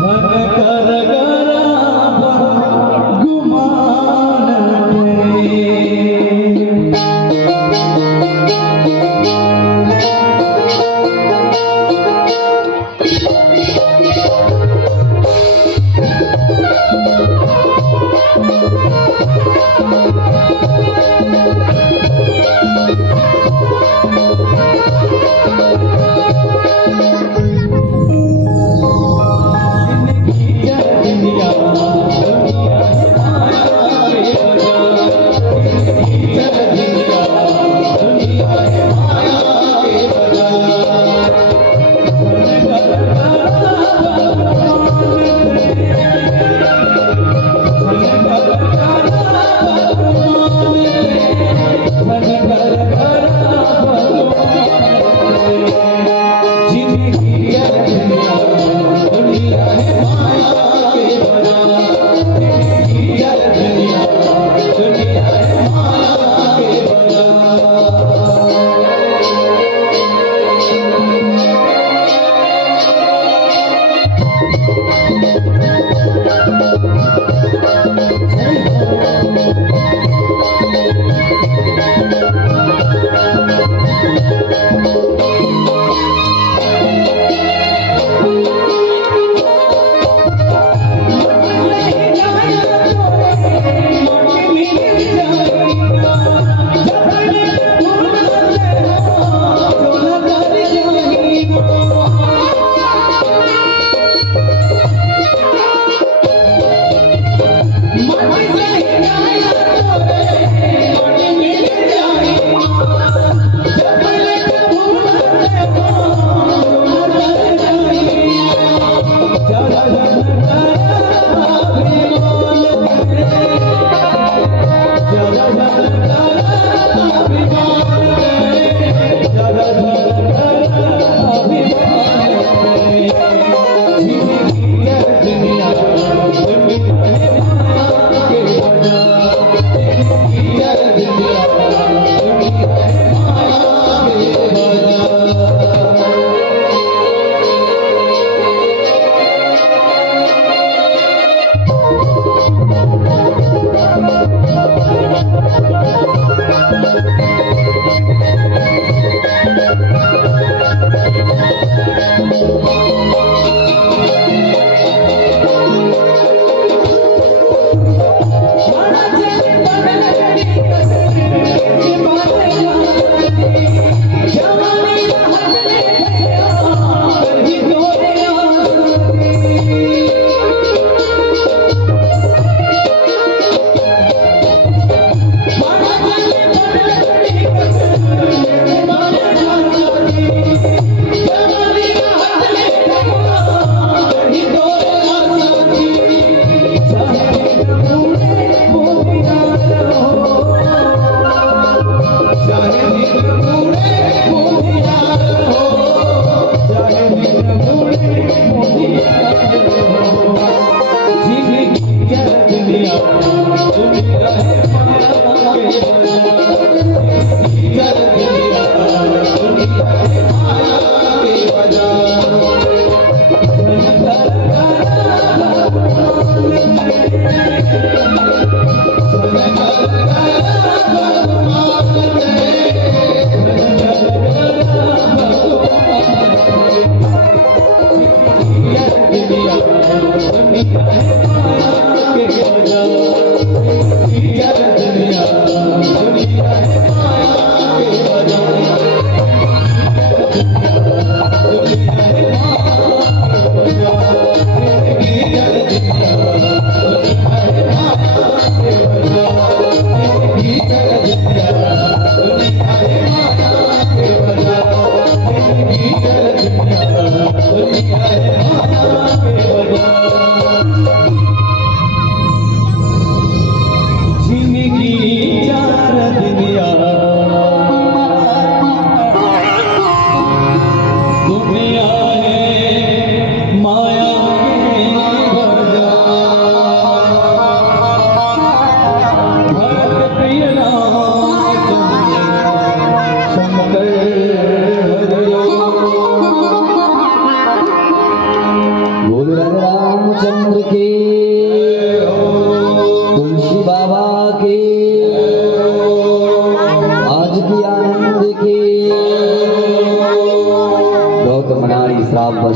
इनकी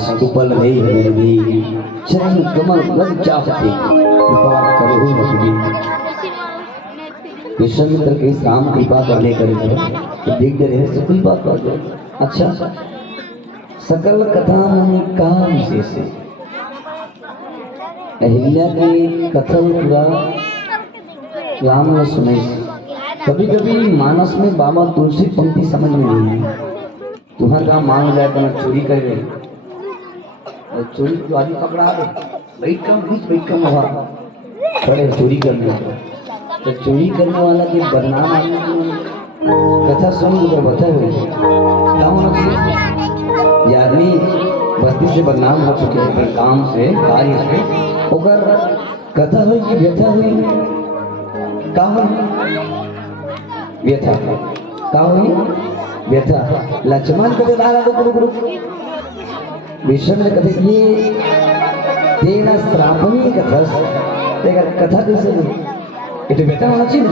स्तुपल है मेरी चरण कमल लग चाहते कृपा करो नबी। विश्वामित्र के राम कृपा करने करे तो देख रहे से कृपा कर दो। अच्छा सकल कथा में का विशेष है? अहिल्या की कथा पूरा राम ने सुनाई। कभी कभी मानस में बाबा तुलसी पंक्ति समझ में नहीं आई। तुम्हारा काम मान जाए तो मैं चोरी कर गई और चोरी तो आदमी पकड़ा दे बैठ कम वहाँ खड़े चोरी करने तो चोरी करने वाला के बदनाम आदमी की कथा सुन कर बता हुए क्या होना चाहिए? ये आदमी बस्ती से बदनाम हो चुके हैं काम से कार्य से अगर कथा हुई कि व्यथा हुई का हुई व्यथा का हुई व्यथा। लक्ष्मण कथे लाला गुरु विश्व में कथे ये तेरा श्रापणी कथा तेरा कथा कैसे हुई? ये तो व्यथा होना चाहिए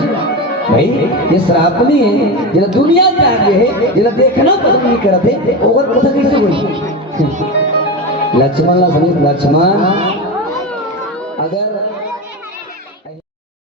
भाई। ये श्रापणी है जिला दुनिया के आगे है जिला देखना पसंद नहीं करते और कथा कैसे हुई? लक्ष्मण ला समीप लक्ष्मण